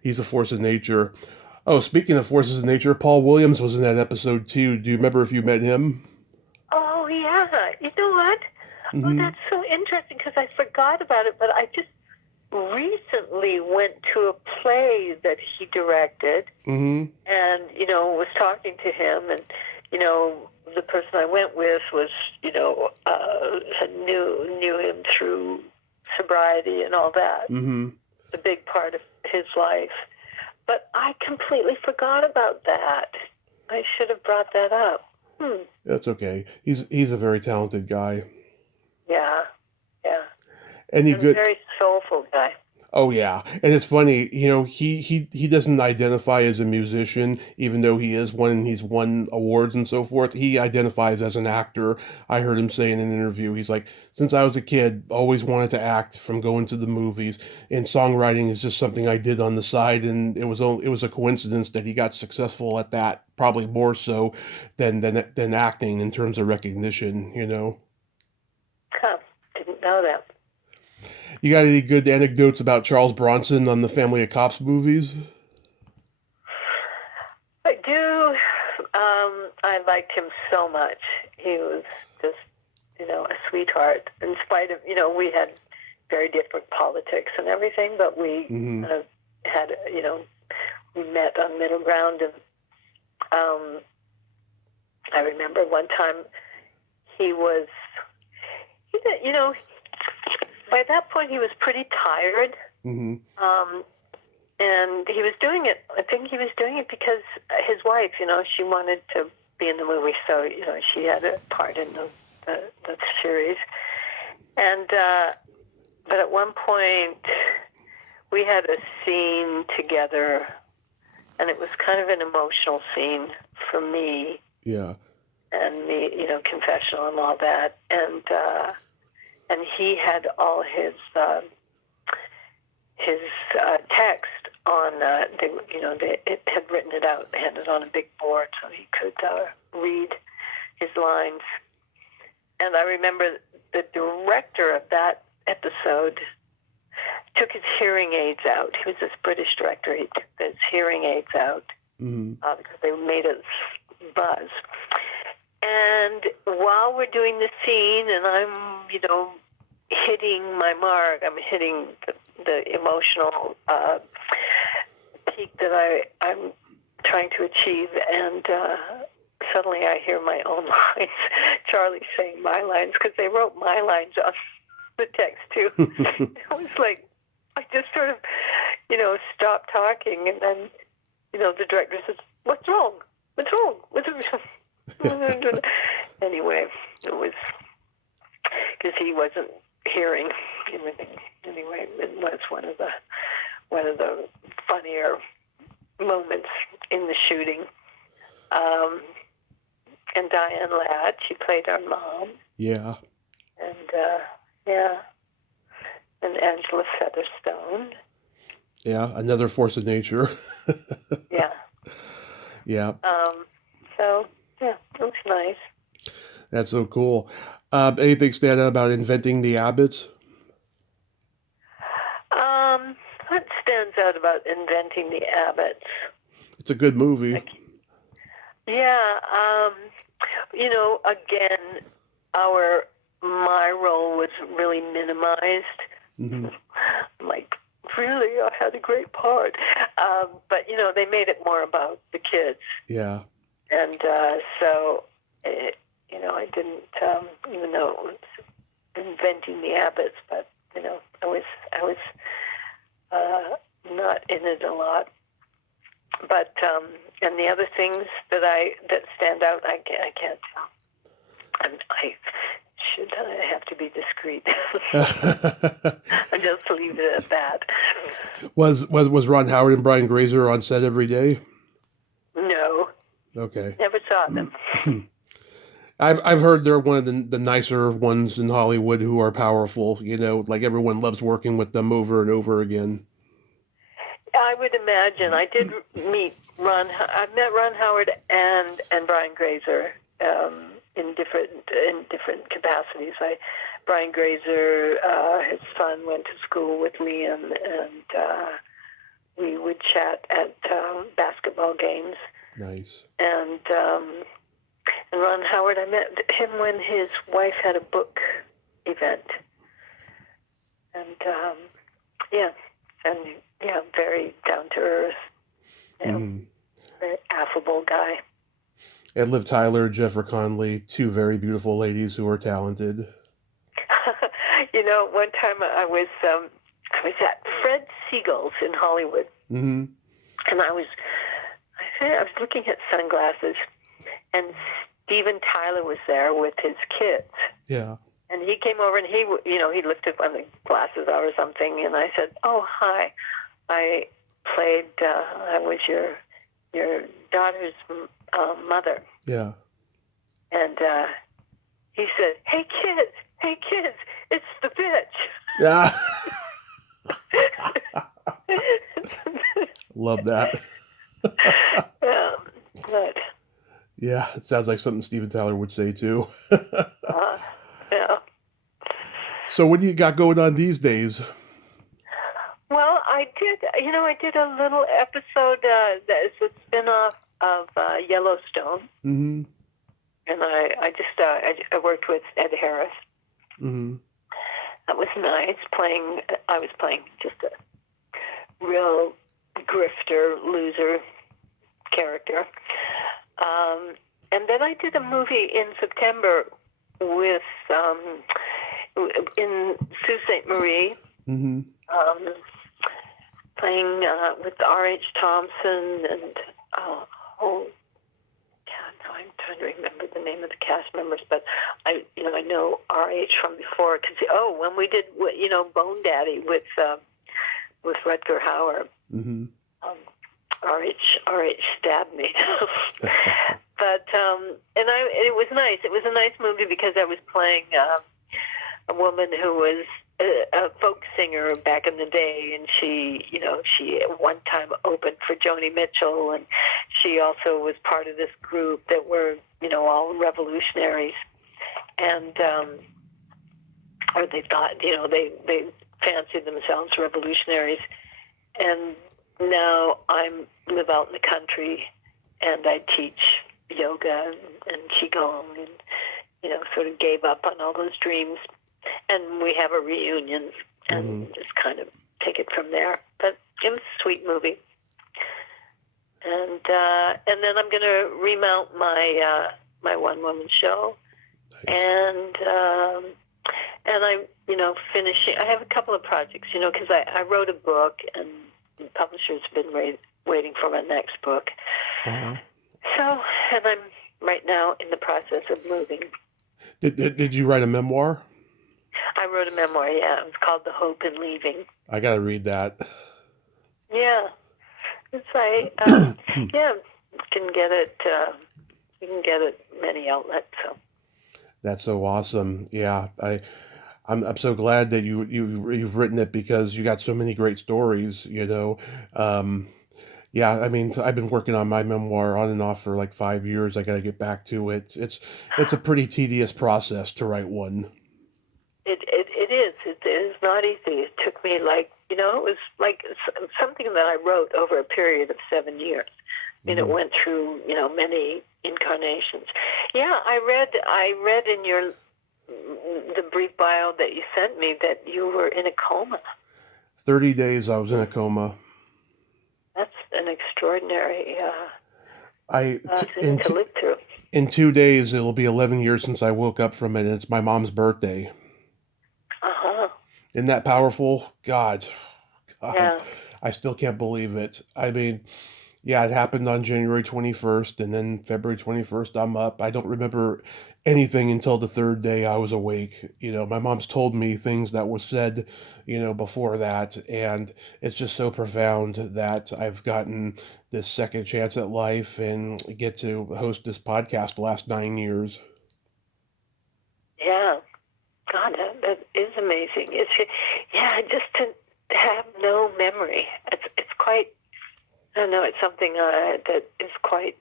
he's a force of nature. Oh, speaking of forces of nature, Paul Williams was in that episode too. Do you remember if you met him? Oh, yeah. You know what? Mm-hmm. Oh, that's so interesting because I forgot about it, but I just recently went to a play that he directed Mm-hmm. and, was talking to him and, the person I went with was, knew him through sobriety and all that. Mm-hmm. The big part of his life. But I completely forgot about that. I should have brought that up. That's okay. He's a very talented guy. Yeah. Any good? Very soulful guy. Oh yeah, and it's funny. He doesn't identify as a musician, even though he is one. And he's won awards and so forth. He identifies as an actor. I heard him say in an interview, he's like, since I was a kid, always wanted to act from going to the movies, and songwriting is just something I did on the side. And it was a coincidence that he got successful at that, probably more so than acting in terms of recognition. Huh. Didn't know that. You got any good anecdotes about Charles Bronson on the Family of Cops movies? I do. I liked him so much. He was just, a sweetheart. In spite of, we had very different politics and everything, but we had, we met on middle ground. And I remember one time he was, by that point, he was pretty tired, Mm-hmm. and he was doing it. I think he was doing it because his wife, she wanted to be in the movie, so she had a part in the series. And but at one point, we had a scene together, and it was kind of an emotional scene for me. Yeah. and the confessional and all that, and he had all his text on it had written it out. They had it on a big board so he could read his lines. And I remember the director of that episode took his hearing aids out. He was this British director. He took his hearing aids out because they made us buzz. And while we're doing the scene, and I'm, hitting my mark, I'm hitting the emotional peak that I'm trying to achieve, and suddenly I hear my own lines. Charlie saying my lines, because they wrote my lines on the text too. It was like, I just sort of, stopped talking, and then, the director says, "What's wrong? What's wrong? What's wrong?" Anyway, it was because he wasn't hearing everything. Anyway, it was one of the funnier moments in the shooting. And Diane Ladd, she played our mom. Yeah. And and Angela Featherstone. Yeah, another force of nature. Yeah. Yeah. So yeah, it was nice. That's so cool. Anything stand out about Inventing the Abbots? What stands out about Inventing the Abbots? It's a good movie. Yeah. Again, my role was really minimized. Mm-hmm. Like, really, I had a great part. But, they made it more about the kids. Yeah. And so, I didn't, even though it was Inventing the Abbots, but, I was not in it a lot. But, and the other things that stand out, I can't tell. I have to be discreet. I just leave it at that. Was Ron Howard and Brian Grazer on set every day? No. Okay. Never saw them. I've heard they're one of the nicer ones in Hollywood who are powerful. Like everyone loves working with them over and over again. I would imagine. I did meet I met Ron Howard and Brian Grazer in different capacities. Brian Grazer, his son went to school with Liam, and we would chat at basketball games. Nice. And Ron Howard, I met him when his wife had a book event. And very down to earth, very affable guy. And Liv Tyler, Jennifer Connelly, two very beautiful ladies who are talented. One time I was at Fred Siegel's in Hollywood, and I was looking at sunglasses, and Steven Tyler was there with his kids. Yeah. And he came over and he lifted one of the glasses out or something, and I said, "Oh, hi, I was your daughter's mother." Yeah. And he said, "Hey kids, it's the bitch." Yeah. Love that. Yeah, but yeah, it sounds like something Steven Tyler would say too. yeah. So what do you got going on these days? Well, I did a little episode that is a spin-off of Yellowstone. Mm-hmm. And I worked with Ed Harris. Mm-hmm. That was nice. I was playing just a real grifter, loser character. And then I did a movie in September with in Sault Ste. Marie, playing with R.H. Thompson and I'm trying to remember the name of the cast members, but I know R.H. from before because when we did Bone Daddy with Rutger Hauer, R.H. stabbed me. But it was nice. It was a nice movie because I was playing a woman who was a folk singer back in the day, and she at one time opened for Joni Mitchell, and she also was part of this group that were, all revolutionaries, and or they thought, they fancied themselves revolutionaries, and now I live out in the country, and I teach yoga and qigong, and sort of gave up on all those dreams. And we have a reunion, and just kind of take it from there. But it was a sweet movie. And then I'm going to remount my my one-woman show, Nice. and I'm finishing. I have a couple of projects, because I wrote a book, and the publishers have been waiting for my next book. Uh-huh. So, and I'm right now in the process of moving. Did you write a memoir? I wrote a memoir, yeah. It was called The Hope in Leaving. I got to read that. Yeah. It's like, yeah, you can get it many outlets. So. That's so awesome. Yeah, I'm so glad that you've written it, because you got so many great stories, Yeah, I mean, I've been working on my memoir on and off for like 5 years. I got to get back to it. It's a pretty tedious process to write one. It is. It is not easy. It took me it was like something that I wrote over a period of 7 years. I mean, it went through, many incarnations. Yeah, I read in the brief bio that you sent me that you were in a coma. 30 days I was in a coma. That's an extraordinary in thing to live through. In 2 days, it'll be 11 years since I woke up from it, and it's my mom's birthday. Uh-huh. Isn't that powerful? God, Yeah. I still can't believe it. I mean, yeah, it happened on January 21st, and then February 21st, I'm up. I don't remember anything until the third day I was awake. My mom's told me things that were said, before that, and it's just so profound that I've gotten this second chance at life and get to host this podcast the last 9 years. Yeah. God, that is amazing. Just to have no memory. It's quite. I don't know. It's something that is quite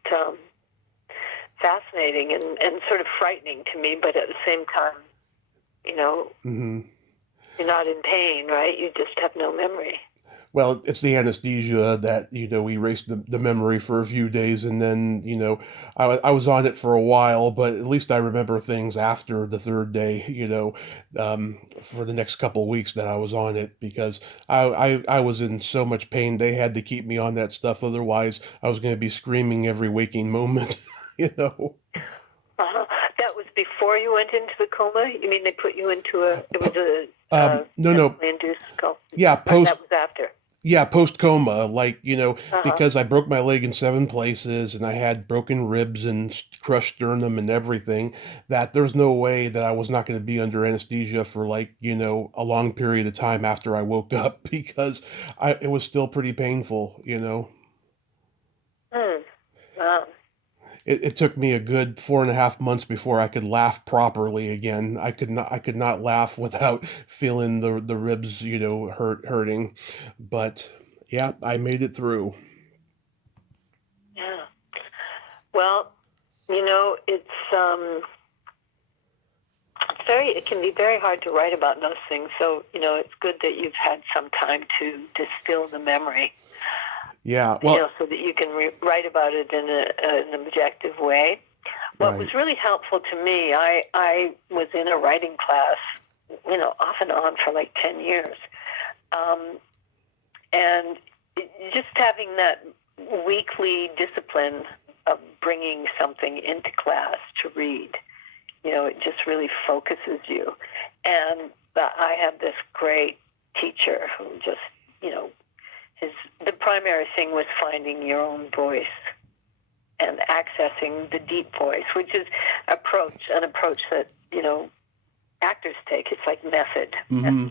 fascinating and sort of frightening to me, but at the same time, you're not in pain, right? You just have no memory. Well, it's the anesthesia that, we erased the memory for a few days, and then, I was on it for a while, but at least I remember things after the third day, for the next couple of weeks that I was on it, because I was in so much pain. They had to keep me on that stuff. Otherwise, I was going to be screaming every waking moment, Uh-huh. That was before you went into the coma? You mean they put you into No. induced coma? Yeah, That was after. Yeah, post coma, Uh-huh. because I broke my leg in 7 places, and I had broken ribs and crushed sternum and everything, that there's no way that I was not going to be under anesthesia for a long period of time after I woke up, because it was still pretty painful. Wow. It took me a good 4.5 months before I could laugh properly again. I could not laugh without feeling the ribs, hurting. But yeah, I made it through. Yeah. Well, it can be very hard to write about those things. So, it's good that you've had some time to distill the memory. Yeah, well, so that you can write about it in an objective way. What right. was really helpful to me, I was in a writing class, off and on for like 10 years. And just having that weekly discipline of bringing something into class to read, it just really focuses you. And I had this great teacher who just, the primary thing was finding your own voice and accessing the deep voice, which is an approach that, actors take. It's like method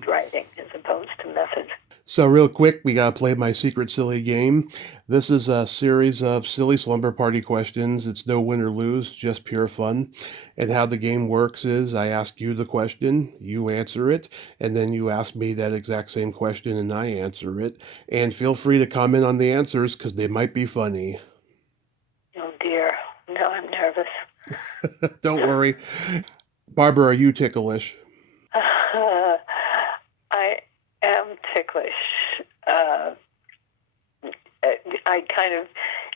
writing as opposed to method. So, real quick, we got to play my secret silly game. This is a series of silly slumber party questions. It's no win or lose, just pure fun. And how the game works is I ask you the question, you answer it, and then you ask me that exact same question and I answer it. And feel free to comment on the answers because they might be funny. Oh dear. Now I'm nervous. Don't worry. Barbara, are you ticklish? I am ticklish.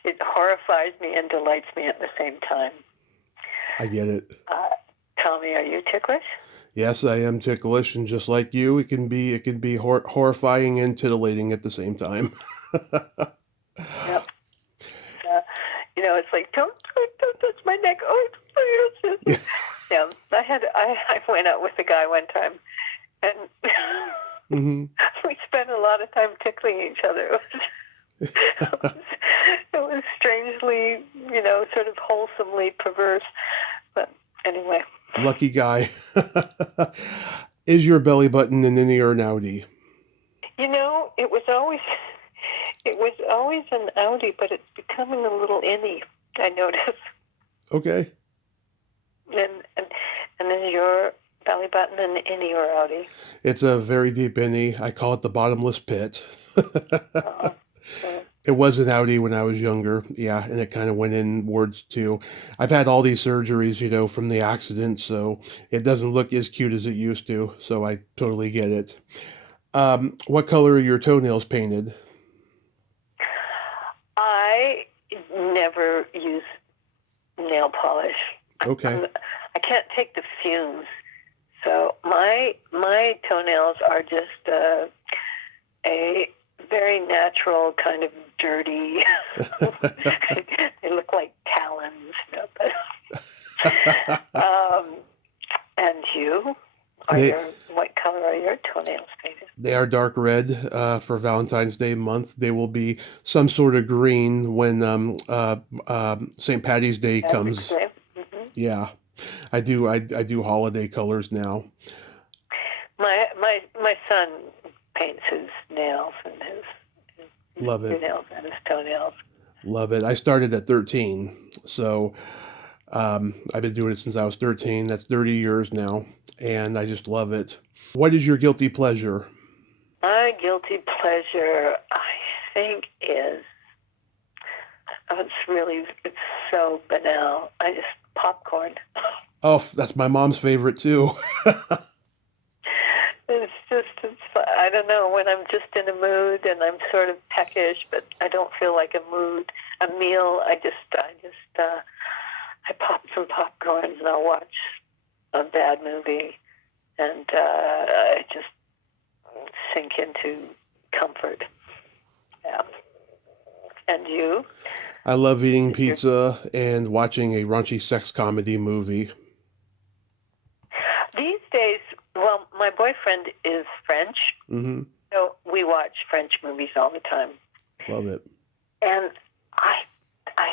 It horrifies me and delights me at the same time. I get it. Tommy, are you ticklish? Yes, I am ticklish, and just like you, it can be horrifying and titillating at the same time. Yep. It's like don't touch my neck. Oh, Yeah. yeah. I went out with a guy one time, and Mm-hmm. we spent a lot of time tickling each other. It was strangely, sort of wholesomely perverse. But anyway. Lucky guy. Is your belly button an innie or an outie? It was always an outie, but it's becoming a little innie, I notice. Okay. And is your belly button an innie or outie? It's a very deep innie. I call it the bottomless pit. It was an outie when I was younger, yeah, and it kind of went inwards too. I've had all these surgeries, from the accident, so it doesn't look as cute as it used to, so I totally get it. What color are your toenails painted? I never use nail polish. Okay. I can't take the fumes, so my toenails are just a very natural kind of dirty. They look like talons. And you? What color are your toenails painted? They are dark red for Valentine's Day month. They will be some sort of green when St. Patty's Day comes. Mm-hmm. Yeah, I do holiday colors now. My son paints his nails and his Love it. nails and his toenails. Love it. I started at 13, so I've been doing it since I was 13. That's 30 years now, and I just love it. What is your guilty pleasure? My guilty pleasure, I think, is it's so banal. Popcorn. Oh, that's my mom's favorite too. I don't know, when I'm just in a mood and I'm sort of peckish, but I don't feel like a meal. I pop some popcorn and I'll watch a bad movie, and I just sink into comfort. Yeah. And you? I love eating pizza and watching a raunchy sex comedy movie. These days, well, my boyfriend is French, Mm-hmm. so we watch French movies all the time. Love it. And I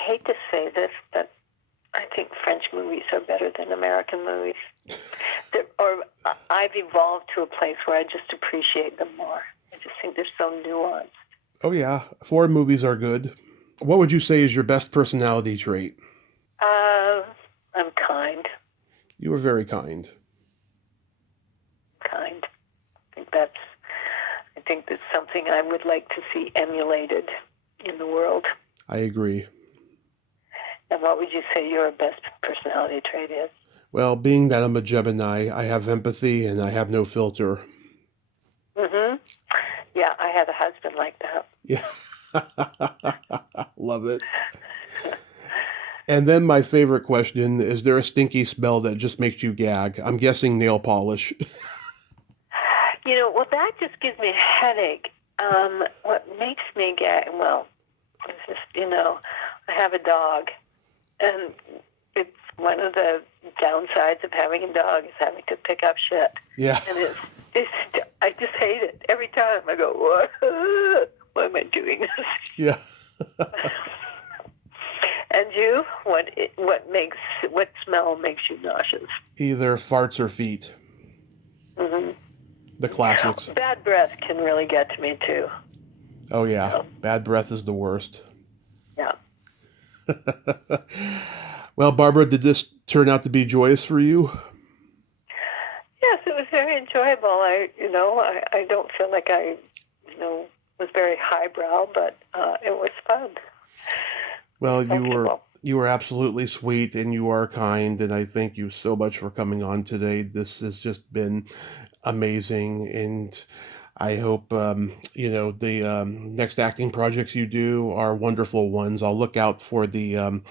hate to say this, but I think French movies are better than American movies. I've evolved to a place where I just appreciate them more. I just think they're so nuanced. Oh yeah, foreign movies are good. What would you say is your best personality trait? I'm kind. You are very kind. Kind. I think that's something I would like to see emulated in the world. I agree. And what would you say your best personality trait is? Well, being that I'm a Gemini, I have empathy and I have no filter. Mm-hmm. Yeah, I had a husband like that. Yeah. Love it. And then my favorite question, is there a stinky smell that just makes you gag? I'm guessing nail polish. Well, that just gives me a headache. What makes me gag, well, it's just, I have a dog, and it's one of the downsides of having a dog is having to pick up shit. Yeah. And I just hate it. Every time I go, why am I doing this? Yeah. And you? What smell makes you nauseous? Either farts or feet. Mm-hmm. The classics. Bad bad breath can really get to me too. Oh yeah, So, bad breath is the worst. yeah. Well, Barbara, did this turn out to be joyous for you? Yes, it was very enjoyable. I don't feel like I, was very highbrow, but it was fun. Well, Comfortable. you were absolutely sweet and you are kind, and I thank you so much for coming on today. This has just been amazing, and I hope the next acting projects you do are wonderful ones. I'll look out for the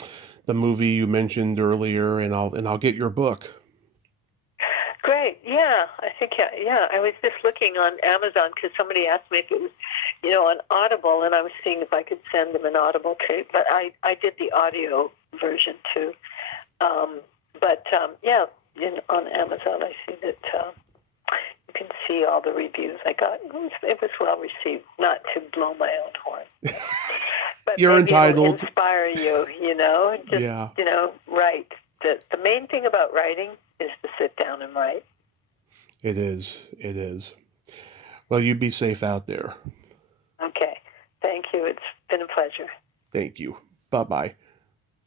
movie you mentioned earlier, and I'll get your book. Great. Yeah, I think, yeah. I was just looking on Amazon because somebody asked me if it was, on Audible, and I was seeing if I could send them an Audible too. But I did the audio version too. Yeah, on Amazon, I see that you can see all the reviews I got. It was well received. Not to blow my own horn, but You're maybe it'll entitled. inspire you. Just Yeah, write. The main thing about writing is to sit down and write. it is. It is. Well, you be safe out there. Okay. Thank you. It's been a pleasure. Thank you. Bye-bye.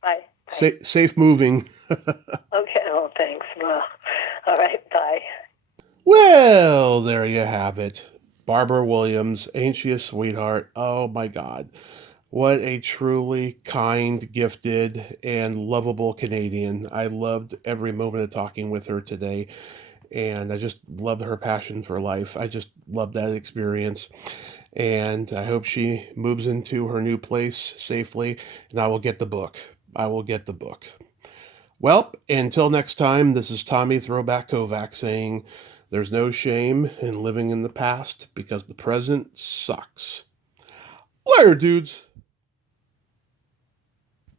Bye. Bye. Safe moving. Okay. Oh, thanks. Well, all right. Bye. Well, there you have it. Barbara Williams, ain't she a sweetheart? Oh my God. What a truly kind, gifted, and lovable Canadian. I loved every moment of talking with her today, and I just loved her passion for life. I just loved that experience, and I hope she moves into her new place safely, and I will get the book. I will get the book. Well, until next time, this is Tommy Throwback Kovac saying, there's no shame in living in the past because the present sucks. Later, dudes.